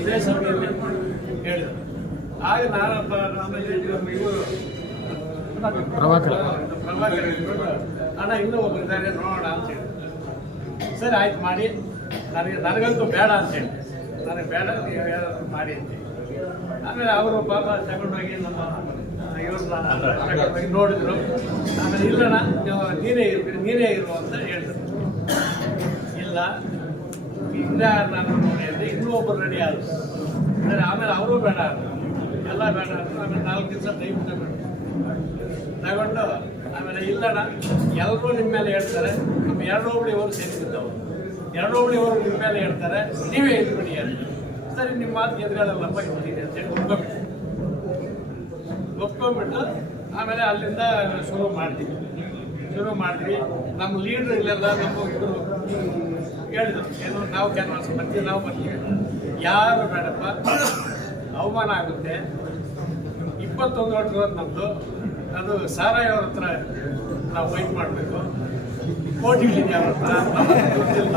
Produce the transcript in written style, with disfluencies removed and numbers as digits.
ಇದೇ ಸಭೆಯಲ್ಲಿ ಹೇಳಿದರು. ಆಗ ನಾನಪ್ಪ ಆಮೇಲೆ ಇವರು ಪ್ರಭಾಕರ್ ಅಣ್ಣ ಇನ್ನೂ ಒಬ್ಬರಿದ್ದಾರೆ ನೋಡೋಣ ಅಂತ ಹೇಳಿ. ಸರಿ ಆಯ್ತು ಮಾಡಿ, ನನಗಂತೂ ಬೇಡ ಅಂತೇಳಿ, ನನಗೆ ಬೇಡ ನೀವು ಯಾರಾದ್ರು ಮಾಡಿ ಅಂತೇಳಿ. ಆಮೇಲೆ ಅವರು ಪಾಪ ತಗೊಂಡೋಗಿ ನಮ್ಮ ಇವ್ರನ್ನ ತಗೊಂಡೋಗಿ ನೋಡಿದ್ರು. ಆಮೇಲೆ ಇಲ್ಲಣ್ಣ ನೀನೇ ಇರು ಅಂತ ಹೇಳಿದ್ರು. ಇಲ್ಲ ಇಲ್ಲ ನಾನು ನೋಡಿ ಅಂದರೆ ಇನ್ನೂ ಒಬ್ಬರು ರೆಡಿ ಆದರು. ಆಮೇಲೆ ಅವರು ಬೇಡ ಆದರು, ಎಲ್ಲ ಬೇಡ ಆದರು. ಆಮೇಲೆ 4 ದಿವಸ ಟೈಮ್ ತಗೊಂಡು ಆಮೇಲೆ ಇಲ್ಲಣ್ಣ ಎಲ್ಲರೂ ನಿಮ್ಮ ಮೇಲೆ ಹೇಳ್ತಾರೆ, ನಮ್ಮ ಎರಡೋಬಳಿಯವರು ಸೇರಿಸಿದ್ದವು, ಎರಡೋಬಳಿಯವರು ನಿಮ್ಮ ಮೇಲೆ ಹೇಳ್ತಾರೆ, ನೀವೇ ಇದ್ಬಿಡಿ ಅಂತ. ಸರಿ ನಿಮ್ಮ ಮಾತು ಎದುರುಗಳಲ್ಲಪ್ಪ ಇರ್ತೀನಿ ಅಂತೇಳಿ ಒಪ್ಕೊಂಡ್ಬಿಟ್ಟು ಆಮೇಲೆ ಅಲ್ಲಿಂದ ಶುರು ಮಾಡಿದ್ವಿ. ನಮ್ಮ ಲೀಡ್ರ್ ಇಲ್ಲೆಲ್ಲ ನಮ್ಮ ಇಬ್ಬರು ಹೇಳಿದ್ರು, ಏನು ನಾವು ಕ್ಯಾನ್ವಾಸ್ ಬರ್ತೀವಿ, ನಾವು ಬರ್ತೀವಿ, ಯಾರು ಬೇಡಪ್ಪ ಅವಮಾನ ಆಗುತ್ತೆ. 21 ವರ್ಷ ನಮ್ಮದು, ಅದು ಸಾರಾಯಿ ಅವ್ರ ಹತ್ರ ನಾವು ವೈಟ್ ಮಾಡಬೇಕು, ಕೋಟಿಗಳಿದೆ ಅವ್ರ ಹತ್ರ, ನಮ್ಮ ಗೊತ್ತಿಲ್ಲ.